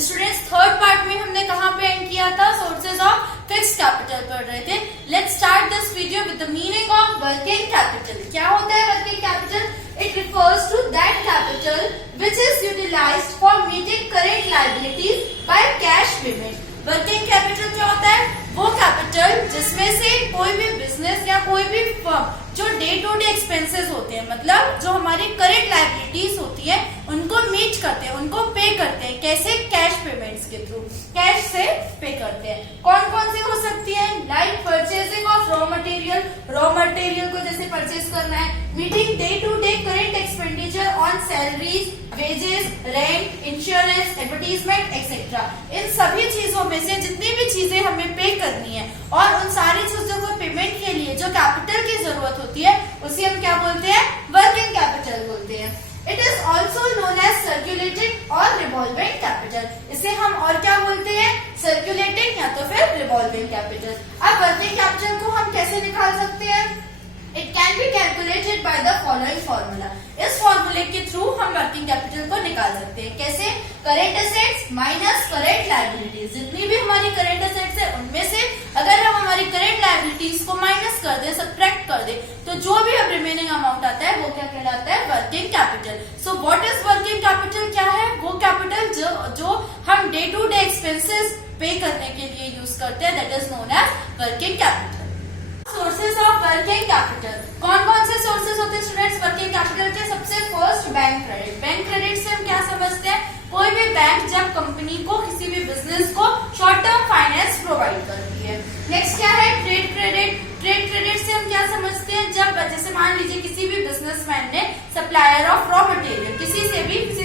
Students third part में हमने कहाँ पे एंड किया था? सोर्सेज ऑफ फिक्स्ड कैपिटल पढ़ रहे थे। Let's start this video with the meaning of working capital. क्या होता है working capital? It refers to that capital which is utilised for meeting current liabilities by cash payment. Working capital क्या होता है? वो कैपिटल जिसमें से कोई भी बिजनेस या कोई भी फर्म जो डे टू डे एक्सपेंसेस होते हैं, मतलब जो हमारी करेंट लायबिलिटीज होती है, उनको मीट करते हैं, उनको पे करते हैं। कैसे? कैश पेमेंट्स के थ्रू, कैश से पे करते हैं। कौन कौन सी हो सकती है? Like purchasing of raw material, raw material को जैसे परचेज करना है, meeting day to day current expenditure on salaries, wages, rent, insurance, advertisement etcetera. इन सभी चीजों में से जितनी भी चीजें हमें पे करनी है और उन सारी चीजों को पेमेंट के लिए जो कैपिटल की जरूरत होती है, उसे हम क्या बोलते हैं? वर्किंग कैपिटल बोलते हैं। It is also known as circulating और रिवॉल्विंग कैपिटल। इसे हम और क्या बोलते हैं? सर्क्यूलेटिंग या तो फिर रिवॉल्विंग कैपिटल। अब वर्किंग कैपिटल को हम कैसे निकाल सकते हैं? It can be calculated by the following formula। इस फॉर्मूले के थ्रू हम वर्किंग कैपिटल को निकाल सकते हैं। कैसे? Current assets minus current liabilities. जितनी भी हमारी करेंट एसेट्स है उनमें से अगर हम हमारी करेंट लायबिलिटीज को माइनस कर दे, सब्ट्रैक्ट कर दे, तो जो भी अब रिमेनिंग अमाउंट आता है वो क्या कहलाता है? Working capital. So what is working capital? क्या है? वो कैपिटल जो हम डे टू डे एक्सपेंसेस पे करने के लिए यूज करते हैं, that is known as working capital. Sources of working capital. कौन कौन से सोर्सेज होते हैं स्टूडेंट्स वर्किंग कैपिटल के? सबसे first bank credit. Bank credit से हम क्या समझते हैं? कोई भी बैंक जब कंपनी को, किसी भी बिजनेस को शॉर्ट टर्म फाइनेंस प्रोवाइड करती है। नेक्स्ट क्या है? Trade credit. ट्रेड क्रेडिट से हम क्या समझते हैं? जब जैसे मान लीजिए किसी भी बिजनेसमैन ने सप्लायर ऑफ रॉ मटेरियल, किसी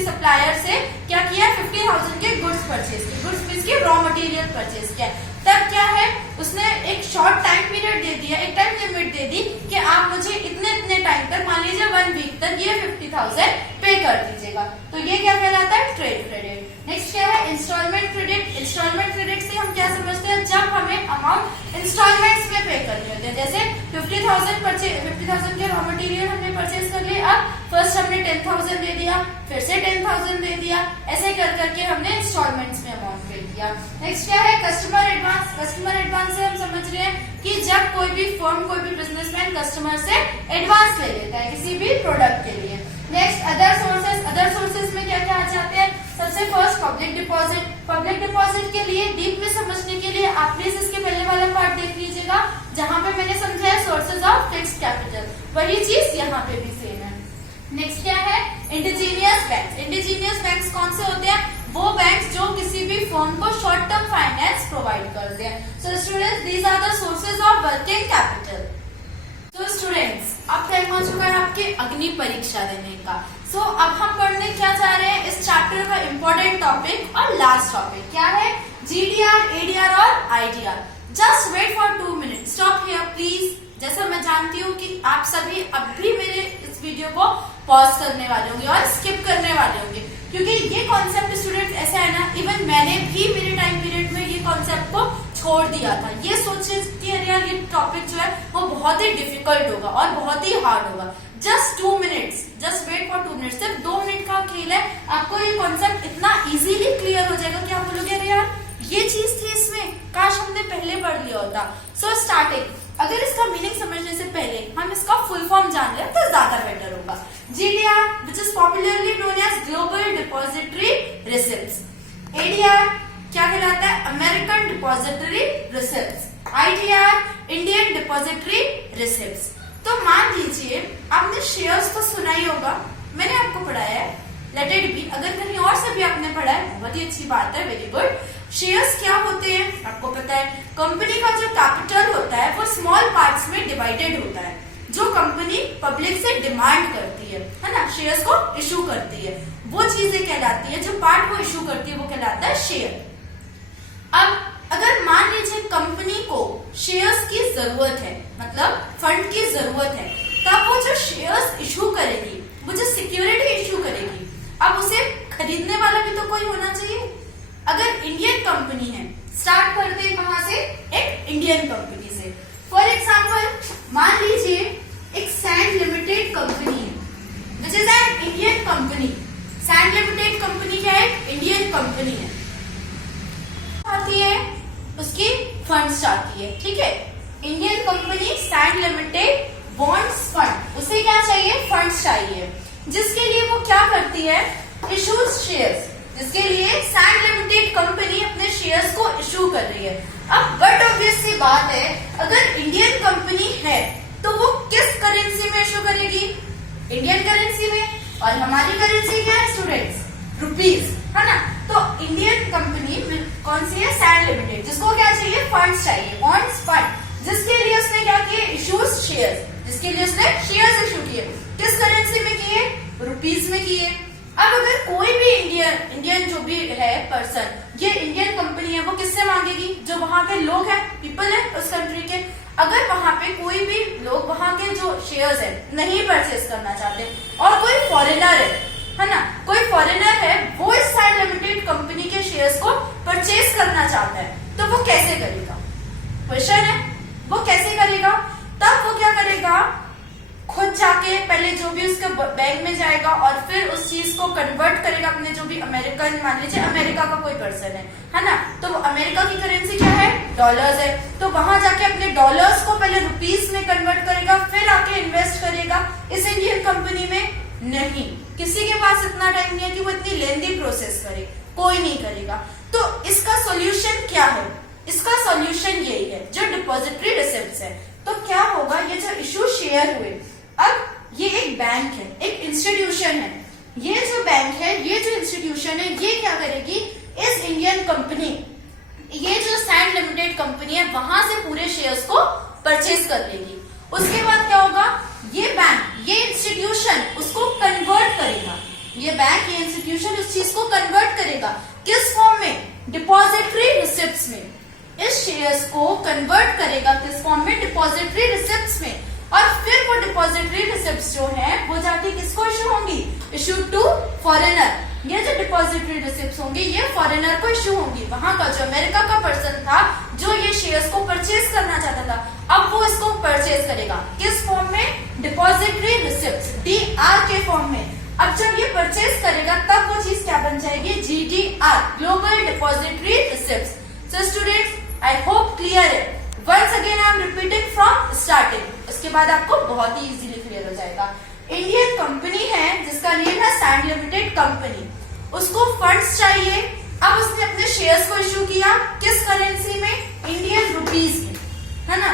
सप्लायर से क्या किया? 50,000 के गुड्स परचेज किए, गुड्स मींस के रॉ मटेरियल परचेज किया। तब क्या है? उसने एक शॉर्ट टाइम पीरियड दे दिया, एक टाइम लिमिट दे दी कि आप मुझे इतने टाइम तक, मान लीजिए 1 वीक तक ये 50,000 पे कर दीजिएगा। तो ये क्या कहलाता है? Trade credit. नेक्स्ट क्या है? Instalment credit. इंस्टॉलमेंट क्रेडिट से हम क्या समझते हैं? जब हमें अमाउंट इंस्टॉलमेंट्स में पे करनी होती है। जैसे 50,000 के रॉ मटेरियल हमने परचेज कर लिए, अब फर्स्ट हमने 10,000 दे दिया, फिर से 10,000 दे दिया, ऐसे कर करके हमने इंस्टॉलमेंट्स में अमाउंट पे किया। नेक्स्ट क्या है? Customer advance. कस्टमर एडवांस से हम समझ रहे हैं कि जब कोई भी फर्म, कोई भी बिजनेसमैन कस्टमर से एडवांस ले लेता है किसी भी प्रोडक्ट के लिए। Next other sources. Other sources में क्या क्या आ जाते हैं? सबसे first public deposit. Public deposit के लिए डीप में समझने के लिए आप प्लीज इसके पहले वाला पार्ट देख लीजिएगा, जहां पे मैंने समझाया सोर्सेज ऑफ फिक्स्ड कैपिटल। वही चीज यहाँ पे भी सेम है। नेक्स्ट क्या है? Indigenous banks. इंडिजीनियस बैंक्स कौन से होते हैं? वो बैंक्स जो किसी भी फर्म को शॉर्ट टर्म फाइनेंस प्रोवाइड करते हैं। So students, these are the sources of working capital. तो स्टूडेंट्स, अब टाइम हो चुका है आपके अग्नि परीक्षा देने का। सो अब हम पढ़ने क्या जा रहे हैं? इस चैप्टर का इम्पोर्टेंट टॉपिक और लास्ट टॉपिक क्या है? जीडीआर, एडीआर और IDR. Just wait for 2 minute, stop here please. जैसा मैं जानती हूँ कि आप सभी अब भी मेरे इस वीडियो को पॉज करने वाले होंगे और स्किप करने वाले होंगे, क्योंकि ये कॉन्सेप्ट स्टूडेंट्स ऐसा है ना, इवन मैंने भी मेरे टाइम पीरियड में ये कॉन्सेप्ट को छोड़ दिया था। ये सोचे कि अरे यार ये टॉपिक जो है वो बहुत ही डिफिकल्ट होगा और बहुत ही हार्ड होगा। Just 2 minutes, just wait for 2 minutes. सिर्फ 2 मिनट का खेल है, आपको ये कॉन्सेप्ट इतना इजीली क्लियर हो जाएगा कि आप बोलोगे अरे यार ये चीज थी इसमें, काश हमने पहले पढ़ लिया होता। सो स्टार्टिंग, अगर इसका मीनिंग समझने से पहले हम इसका फुल फॉर्म जान लें तो ज्यादा बेटर होगा। GDR which is popularly known as global depository receipts. ADR क्या कहलाता है? American depository receipts. IDR Indian depository receipts. तो मान लीजिए आपने शेयर्स तो सुना ही होगा, मैंने आपको पढ़ाया है, लेट इट बी। अगर कहीं और से भी आपने पढ़ा है, बहुत ही अच्छी बात है, वेरी गुड। शेयर्स क्या होते हैं आपको पता है? कंपनी का जो कैपिटल होता है वो स्मॉल पार्ट्स में डिवाइडेड होता है, जो कंपनी पब्लिक से डिमांड करती है ना, शेयर्स को इशू करती है, वो चीजें कहलाती है। जो पार्ट वो इशू करती है वो कहलाता है शेयर। अब अगर मान लीजिए कंपनी को शेयर्स की जरूरत है, मतलब फंड की जरूरत है, तब वो जो शेयर्स इशू करेगी, वो जो सिक्योरिटी इशू करेगी, अब उसे खरीदने वाला भी तो कोई होना चाहिए। अगर इंडियन कंपनी है, स्टार्ट करते हैं कहां से? एक इंडियन कंपनी से। फॉर एग्जाम्पल, मान लीजिए एक सैंड लिमिटेड कंपनी है, which is an Indian company. Sand limited company क्या है? इंडियन कंपनी है। होती है? उसकी फंड्स चाहती है, ठीक है। Indian company sand limited bonds fund, उसे क्या चाहिए? फंड्स चाहिए, जिसके लिए वो क्या करती है? इशूज शेयर्स, जिसके लिए सैंड लिमिटेड कंपनी अपने शेयर्स को इशू कर रही है। अब बट ऑब्वियस सी बात है, अगर इंडियन कंपनी है तो वो किस करेंसी में इशू करेगी? इंडियन करेंसी में। और हमारी करेंसी क्या है स्टूडेंट्स? रुपीज, है ना। तो इंडियन कंपनी कौन सी है? सैंड लिमिटेड, जिसको क्या चाहिए? फंड्स चाहिए, बॉन्ड्स फंड, जिसके लिए उसने क्या किए? इशूज शेयर्स, जिसके लिए उसने शेयर्स इशू किए। किस करेंसी में किए? रुपीज में किए। अब अगर कोई भी इंडियन जो भी है पर्सन, ये इंडियन कंपनी है, वो किससे मांगेगी? जो वहां के लोग हैं, पीपल है उस कंट्री के। अगर वहां पे कोई भी लोग वहां के जो शेयर्स है नहीं परचेज करना चाहते और कोई फॉरेनर है ना, कोई फॉरेनर है, वो इस सैंड लिमिटेड कंपनी के शेयर्स को परचेज करना चाहता है, तो वो कैसे करेगा? क्वेश्चन है, वो कैसे करेगा? तब वो क्या करेगा? खुद जाके पहले जो भी उसके बैंक में जाएगा और फिर उस चीज को कन्वर्ट करेगा अपने जो भी अमेरिकन, मान लीजिए अमेरिका का कोई पर्सन है ना, तो अमेरिका की करेंसी क्या है? डॉलर्स है। तो वहां जाके अपने डॉलर्स को पहले रुपीस में कन्वर्ट करेगा, फिर आके इन्वेस्ट करेगा इस इंडियन कंपनी में? नहीं, किसी के पास इतना टाइम नहीं है कि वो इतनी लेंदी प्रोसेस करे, कोई नहीं करेगा। तो इसका सोल्यूशन क्या है? इसका सोल्यूशन यही है, जो डिपॉजिटरी रिसिप्ट्स है। तो क्या होगा? ये जो इशू शेयर हुए, अब ये एक बैंक है, एक इंस्टीट्यूशन है। ये जो बैंक है, ये जो इंस्टीट्यूशन है, ये क्या करेगी? इस इंडियन कंपनी, ये जो सैंड लिमिटेड कंपनी है, वहां से पूरे शेयर्स को परचेज कर लेगी। उसके बाद क्या होगा? ये बैंक, ये इंस्टीट्यूशन उसको कन्वर्ट करेगा। ये बैंक, ये इंस्टीट्यूशन उस चीज को कन्वर्ट करेगा किस फॉर्म में? डिपॉजिटरी रिसिप्ट्स में। इस शेयर्स को कन्वर्ट करेगा किस फॉर्म में? डिपॉजिटरी रिसिप्ट्स में। और फिर वो डिपॉजिटरी रिसिप्ट्स जो हैं, वो जाके किसको इशू होंगी? Issue to foreigner. ये जो डिपॉजिटरी रिसिप्ट्स होंगी, ये फॉरेनर को इशू होंगी। वहां का जो अमेरिका का पर्सन था, जो ये शेयर्स को परचेज करना चाहता था, अब वो इसको परचेज करेगा किस फॉर्म में? डिपॉजिटरी रिसिप्ट्स, डीआर के फॉर्म में। अब जब ये परचेज करेगा, तब वो चीज क्या बन जाएगी? GDR, global depository receipts. So students, I hope clear है। Once again I am repeating from starting, उसके बाद आपको बहुत ही इजीली क्लियर हो जाएगा। इंडियन कंपनी है जिसका नेम है सैंड लिमिटेड कंपनी, उसको फंड्स चाहिए। अब उसने अपने शेयर्स को इशू किया किस करेंसी में? इंडियन रुपीज में, है ना।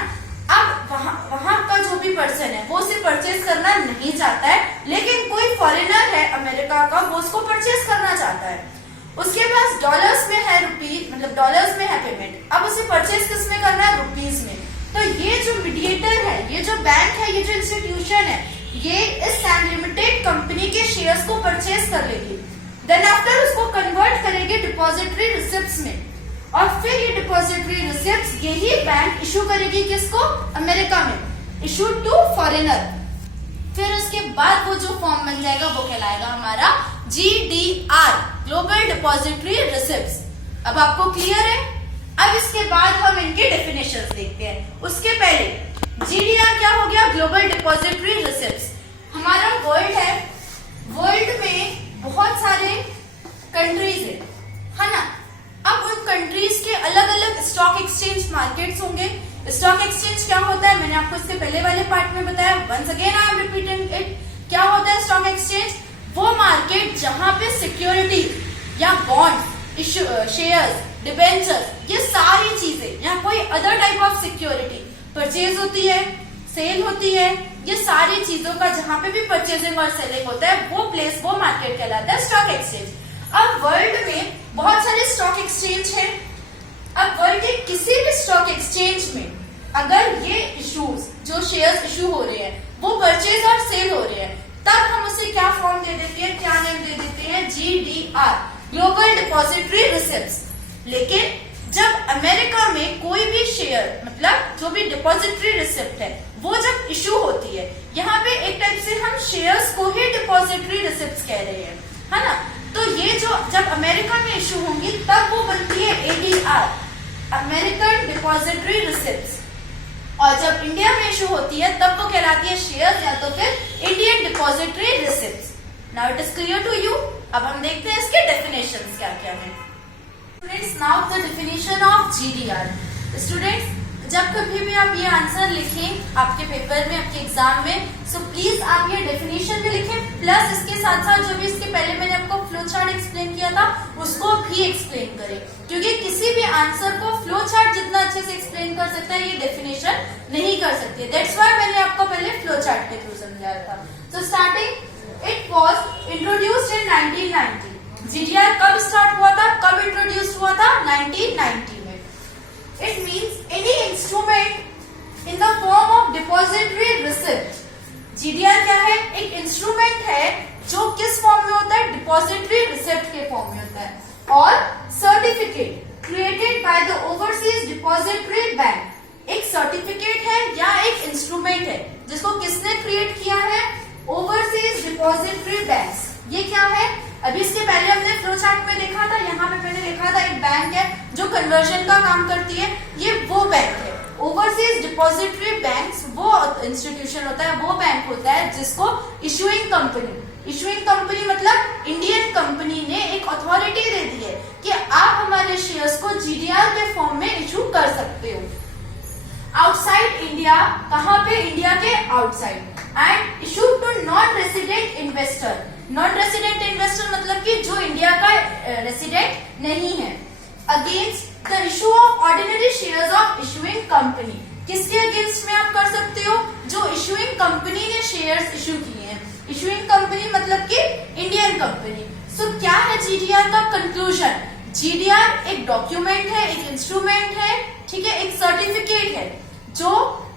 अब वहां का जो भी पर्सन है, वो उसे परचेज करना नहीं चाहता है, लेकिन कोई फॉरेनर है अमेरिका का, वो उसको परचेज करना चाहता है। उसके पास डॉलर्स में है रुपीज, मतलब डॉलर्स में है पेमेंट। अब उसे परचेज किस में करना है? रुपीज में। तो ये जो मीडिएटर है, ये जो बैंक है, ये जो इंस्टीट्यूशन है, ये इस सैंड लिमिटेड कंपनी के शेयर्स को परचेज कर लेगी। देन आफ्टर उसको कन्वर्ट करेगी डिपॉजिटरी रिसिप्ट्स में, और फिर ये डिपॉजिटरी रिसिप्ट्स यही बैंक इशू करेगी किसको? अमेरिका में, इशू टू फॉरेनर। फिर उसके बाद वो जो फॉर्म बन जाएगा, वो कहलाएगा हमारा GDR, ग्लोबल डिपॉजिटरी रिसिप्ट्स। अब आपको क्लियर है? अब इसके बाद हम इनके डेफिनेशंस देखते हैं। उसके पहले GDR क्या हो गया? Global depository receipts. हमारा वर्ल्ड है, वर्ल्ड में बहुत सारे कंट्रीज है ना। अब उन कंट्रीज के अलग अलग स्टॉक एक्सचेंज मार्केट्स होंगे। स्टॉक एक्सचेंज क्या होता है? मैंने आपको इसके पहले वाले पार्ट में बताया। Once again I am repeating it. क्या होता है स्टॉक एक्सचेंज? वो मार्केट जहां पे सिक्योरिटी या बॉन्ड, शेयर्स, डिबेंचर्स, ये सारी चीजें या कोई other type of security purchase होती है, सेल होती है, ये सारी चीजों का जहां पे भी परचेजिंग और सेलिंग होता है, वो प्लेस, वो मार्केट कहलाता है स्टॉक एक्सचेंज। अब वर्ल्ड में बहुत सारे स्टॉक एक्सचेंज हैं। अब वर्ल्ड के किसी भी स्टॉक एक्सचेंज में अगर ये इश्यूज, जो शेयर्स इशू हो रहे हैं, वो परचेज और सेल हो रहे हैं, तब हम उसे क्या फॉर्म दे देते हैं, क्या नेम दे देते हैं? GDR, global depository receipts. लेकिन जब अमेरिका में कोई भी शेयर, मतलब जो भी डिपॉजिटरी रिसिप्ट है, वो जब इशू होती है, यहाँ पे एक टाइप से हम शेयर्स को ही डिपॉजिटरी रिसिप्ट्स कह रहे हैं, है ना। तो ये जो जब अमेरिका में इशू होंगी, तब वो बनती है ADR, अमेरिकन डिपॉजिटरी रिसिप्ट्स। और जब इंडिया में इशू होती है, तब वो कहलाती है शेयर्स या तो फिर Indian depository receipts. Now it is clear to you. अब हम देखते हैं इसके डेफिनेशंस क्या क्या है। Students, now the definition of GDR. Students, जब कभी भी आप ये आंसर लिखें आपके पेपर में, आपके एग्जाम में, सो प्लीज आप ये डेफिनेशन भी लिखें, प्लस इसके साथ साथ जो भी इसके पहले मैंने आपको फ्लो चार्ट एक्सप्लेन किया था उसको भी एक्सप्लेन करें, क्योंकि किसी भी आंसर को फ्लो चार्ट जितना अच्छे से एक्सप्लेन कर सकता है ये डेफिनेशन नहीं कर सकती। दैट्स व्हाई मैंने आपको पहले फ्लो चार्ट के थ्रू समझाया था। So starting it was introduced in 1990। GDR कब स्टार्ट हुआ था, कब इंट्रोड्यूस हुआ था? 1990 में। It means any instrument in the form of depository receipt. GDR क्या है? एक इंस्ट्रूमेंट है जो किस फॉर्म में होता है? डिपॉजिटरी रिसिप्ट के फॉर्म में होता है। और certificate created by the overseas depository bank, एक सर्टिफिकेट है या एक इंस्ट्रूमेंट है जिसको किसने क्रिएट किया है? Overseas depository banks. ये क्या है? अभी इसके पहले हमने फ्लो चार्ट में देखा था, यहाँ पे मैंने देखा था एक बैंक है जो कन्वर्जन का काम करती है, ये वो बैंक है। ओवरसीज डिपॉजिटरी बैंक्स वो इंस्टीट्यूशन होता है, वो बैंक होता है जिसको इशुइंग कंपनी मतलब इंडियन कंपनी ने एक अथॉरिटी दे दी है कि आप हमारे शेयर्स को जीडीआर के फॉर्म में इशू कर सकते हो आउटसाइड इंडिया। कहाँ पे? इंडिया के outside. And issue to non resident investor. Non resident investor मतलब कि जो इंडिया का रेसिडेंट नहीं है। Against the issue of ordinary shares of issuing company, किसके अगेंस्ट में आप कर सकते हो? जो इशुइंग कंपनी ने शेयर्स इशू किए हैं। इशुइंग कंपनी मतलब कि इंडियन कंपनी। सो क्या है जीडीआर का कंक्लूजन? जीडीआर एक डॉक्यूमेंट है, एक इंस्ट्रूमेंट है, ठीक है, एक सर्टिफिकेट है जो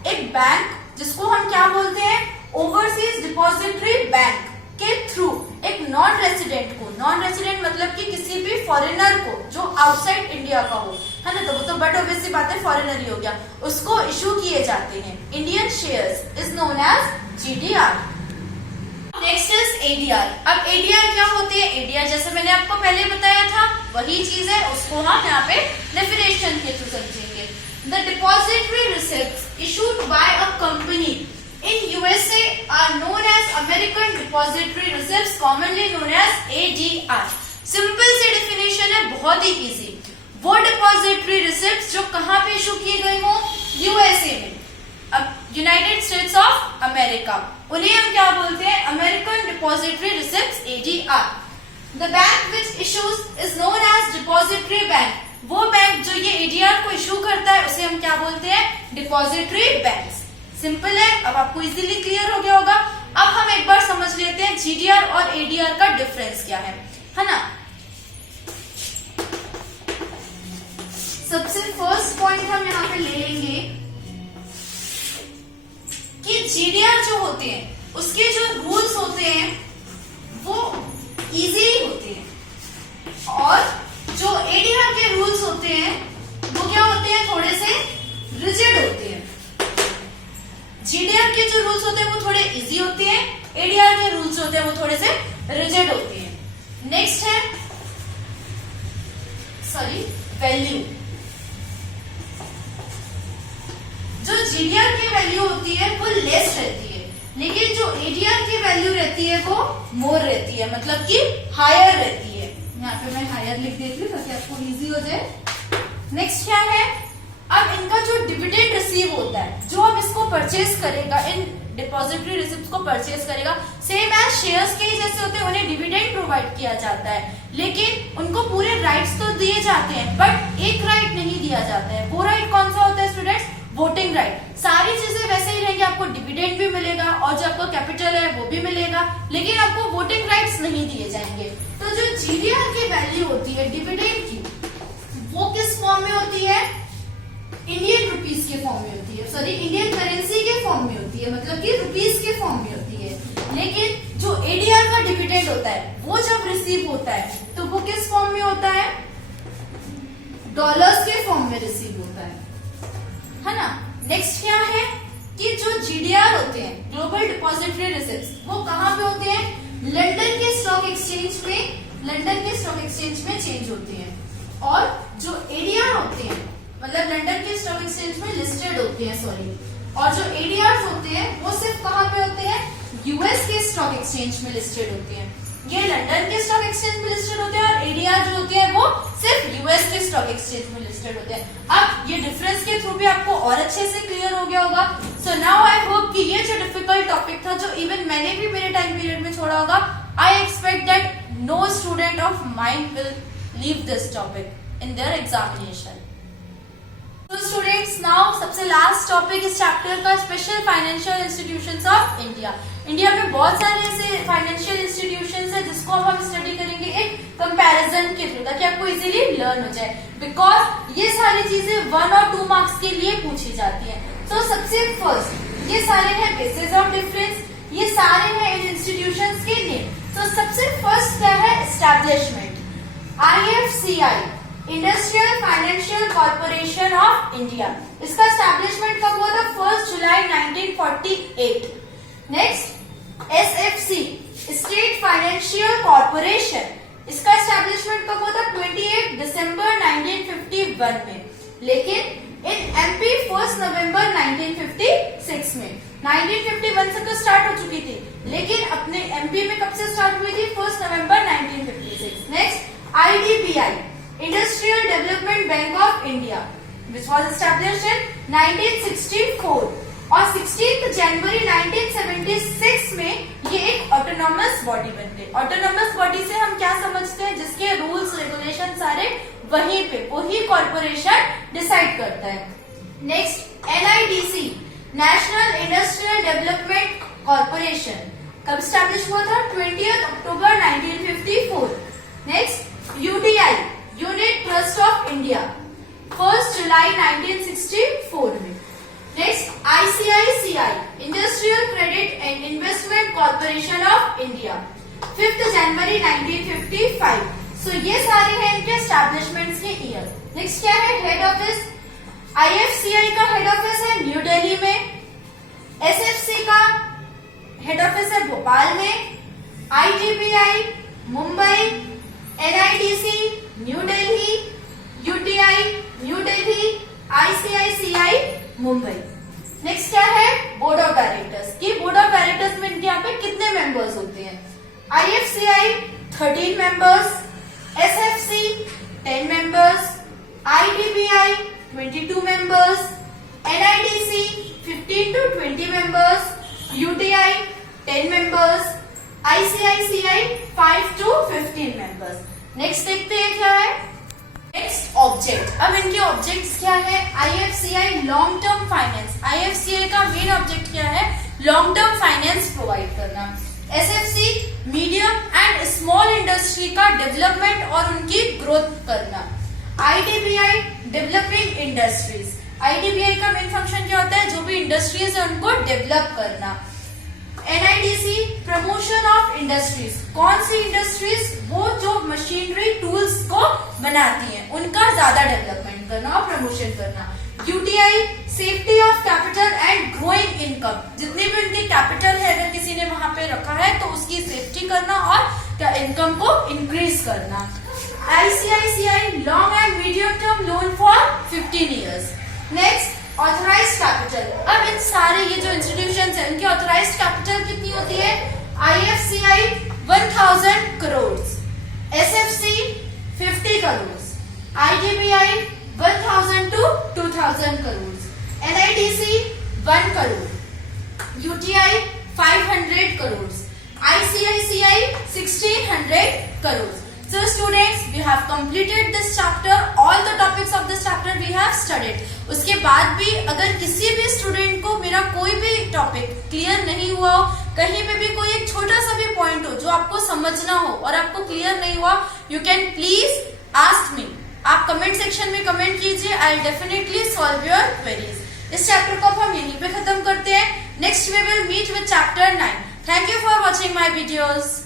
एक बैंक, जिसको हम क्या बोलते हैं? ओवरसीज डिपॉजिटरी बैंक के थ्रू एक नॉन रेसिडेंट को, नॉन रेसिडेंट मतलब कि किसी भी फॉरेनर को जो आउटसाइड इंडिया का हो, है ना, तो वो तो बट ऑब्वियसली बात है फॉरेनर ही हो गया, उसको इशू किए जाते हैं Indian shares, is known as GDR. Next is ADR. अब एडीआर क्या होती है? एडीआर जैसे मैंने आपको पहले बताया था वही चीज है, उसको हम यहाँ पे डेफिनेशन के थ्रू समझेंगे। The depository receipts issued by a company in USA are known as American Depository Receipts, commonly known as ADR. Simple सी डेफिनेशन है, बहुत ही इजी। वो डिपॉजिटरी रिसिप्ट्स जो कहाँ पे इशू की गई हो? यूएसए में, अब यूनाइटेड स्टेट्स ऑफ अमेरिका, उन्हें हम क्या बोलते हैं? American depository receipts, ADR. The bank which issues is known as depository bank. वो बैंक जो ये ADR को इशू करता है उसे हम क्या बोलते हैं? Depository banks. सिंपल है, अब आपको इजीली क्लियर हो गया होगा। अब हम एक बार समझ लेते हैं जीडीआर और एडीआर का डिफरेंस क्या है ना। सबसे फर्स्ट पॉइंट हम यहाँ पे ले लेंगे कि जीडीआर जो होते हैं उसके जो रूल्स होते हैं वो इजी होते हैं, और जो एडीआर के रूल्स होते हैं वो क्या होते हैं? थोड़े से रिजिड होते हैं। जीडीआर के जो रूल्स होते हैं वो थोड़े इजी होते हैं, एडीआर के रूल्स होते हैं वो थोड़े से रिजिड होते हैं। नेक्स्ट है वैल्यू। जो जीडीआर की वैल्यू होती है वो लेस रहती है, लेकिन जो एडीआर की वैल्यू रहती है वो मोर रहती है, मतलब कि हायर रहती है। यहाँ पे मैं हायर लिख देती हूँ ताकि आपको इजी हो जाए। नेक्स्ट क्या है? अब इनका जो डिविडेंड रिसीव होता है, जो अब इसको परचेज करेगा, इन डिपॉजिटरी रिसिप्ट को परचेज करेगा, सेम एज शेयर्स के ही जैसे होते हैं, उन्हें डिविडेंड प्रोवाइड किया जाता है, लेकिन उनको पूरे राइट्स तो दिए जाते हैं, बट एक राइट नहीं दिया जाता है। वो राइट कौन सा होता है स्टूडेंट्स? Voting right. सारी चीजें वैसे ही रहेंगी, आपको डिविडेंड भी मिलेगा और जो आपका कैपिटल है वो भी मिलेगा, लेकिन आपको वोटिंग राइट्स नहीं दिए जाएंगे। तो जो जीडीआर की वैल्यू होती है डिविडेंड की, वो किस फॉर्म में होती है? इंडियन रुपीस के फॉर्म में होती है, सॉरी इंडियन करेंसी के फॉर्म में होती है, मतलब कि रुपीस के फॉर्म में होती है। लेकिन जो एडीआर का डिविडेंड होता है वो जब रिसीव होता है तो वो किस फॉर्म में होता है? डॉलर्स के फॉर्म में रिसीव होता है ना। नेक्स्ट क्या है कि जो जीडीआर होते हैं, ग्लोबल डिपॉजिटरी रिसिप्ट्स, वो कहाँ पे होते हैं? लंदन के स्टॉक एक्सचेंज में चेंज होते हैं। और जो एडीआर होते हैं मतलब लंदन के स्टॉक एक्सचेंज में लिस्टेड होते हैं, और जो एडीआर होते हैं वो सिर्फ कहाँ पे होते हैं? यूएस के स्टॉक एक्सचेंज में लिस्टेड होते हैं। ये लंदन के स्टॉक एक्सचेंज में लिस्टेड होते हैं और एडीआर जो होती है वो सिर्फ यूएस के स्टॉक एक्सचेंज में लिस्टेड होते हैं। अब ये डिफरेंस के थ्रू भी आपको और अच्छे से क्लियर हो गया होगा। सो नाउ आई होप कि ये जो डिफिकल्ट टॉपिक था जो इवन मैंने भी मेरे टाइम पीरियड में छोड़ा होगा, I expect that no student of mind will leave this topic in their examination. तो स्टूडेंट्स नाउ सबसे लास्ट टॉपिक इस चैप्टर का special financial institutions of India. India में बहुत सारे ऐसे फाइनेंशियल इंस्टीट्यूशंस है जिसको अब हम स्टडी करेंगे एक कंपैरिजन के थ्रू, ताकि आपको इजीली लर्न हो जाए, बिकॉज ये सारी चीजें 1 और 2 मार्क्स के लिए पूछी जाती हैं। तो सबसे फर्स्ट ये सारे हैं बेसिस ऑफ डिफरेंस, ये सारे हैं इन इंस्टीट्यूशंस के नेम। तो सबसे फर्स्ट क्या है, establishment. IFCI industrial financial corporation of India, इसका एस्टैब्लिशमेंट कब हुआ था, 1 जुलाई 1948। Next SFC state financial corporation, इसका एस्टैब्लिशमेंट कब हुआ था, 28 दिसंबर 1951 में, लेकिन इन MP 1 नवंबर 1956 में। 1951 से तो स्टार्ट हो चुकी थी, लेकिन अपने MP में कब से स्टार्ट हुई थी, 1 नवंबर 1956। Next IDBI industrial development bank of India, which was established in 1964 और 16 जनवरी 1976 में ये एक ऑटोनॉमस बॉडी बन गई। ऑटोनॉमस बॉडी से हम क्या समझते हैं, जिसके रूल्स रेगुलेशन सारे वहीं पे वही कॉर्पोरेशन डिसाइड करता है। Next NIDC national industrial development corporation, कब स्टैब्लिश हुआ था, 20 अक्टूबर 1954। Next UTI unit trust of India, 1 जुलाई 1964 में। Next ICICI industrial credit and investment corporation of India, 5 जनवरी 1955। सो ये सारे हैं इनके एस्टैब्लिशमेंट्स के ईयर। नेक्स्ट क्या है, हेड ऑफिस। IFCI का हेड ऑफिस है न्यू दिल्ली में, SFC का हेड ऑफिस है भोपाल में, IDBI Mumbai, NIDC new Delhi, UTI new Delhi, ICICI Mumbai. Next क्या है, बोर्ड ऑफ डायरेक्टर्स की। बोर्ड ऑफ डायरेक्टर्स में इनके यहाँ पे कितने मेंबर्स होते हैं, IFCI 13 members, SFC 10 members, IDBI 22 members, NIDC 15 to 20 members, UTI 10 members, ICICI 5 to 15 members. Next देखते हैं क्या है, नेक्स्ट ऑब्जेक्ट। अब इनके ऑब्जेक्ट्स क्या है, IFCI long term finance, IFCI का मेन ऑब्जेक्ट क्या है, लॉन्ग टर्म फाइनेंस प्रोवाइड करना। SFC medium and small industry का डेवलपमेंट और उनकी ग्रोथ करना। IDBI डेवलपिंग इंडस्ट्रीज, IDBI का मेन फंक्शन क्या होता है, जो भी इंडस्ट्रीज है उनको डेवलप करना। NIDC प्रमोशन ऑफ इंडस्ट्रीज, कौन सी इंडस्ट्रीज, वो जो मशीनरी टूल्स को बनाती हैं उनका ज्यादा डेवलपमेंट करना और प्रमोशन करना। UTI safety of capital and growing income, जितनी भी उनकी कैपिटल है अगर किसी ने वहां पे रखा है तो उसकी सेफ्टी करना और इनकम को इंक्रीज करना। ICICI long and medium term loan for 15 years. Next authorised capital. अब इन सारे ये जो इंस्टीट्यूशंस हैं उनकी ऑथराइज्ड कैपिटल कितनी होती है, IFCI 1000 crore, SFC 50 crore, IDBI 1000 to 2000 crore, NIDC 1 crore, UTI 500 crore, ICICI 1600 crore. So students, we have completed this chapter. All the topics of this chapter we have studied. उसके बाद भी अगर किसी भी स्टूडेंट को मेरा कोई भी टॉपिक क्लियर नहीं हुआ हो, कहीं पे भी कोई एक छोटा सा भी पॉइंट हो जो आपको समझना हो और आपको क्लियर नहीं हुआ, you can please ask me. आप कमेंट सेक्शन में कमेंट कीजिए, I will definitely solve your queries. इस चैप्टर को हम यहीं पे खत्म करते हैं। Next we will meet with chapter 9। Thank you for watching my videos.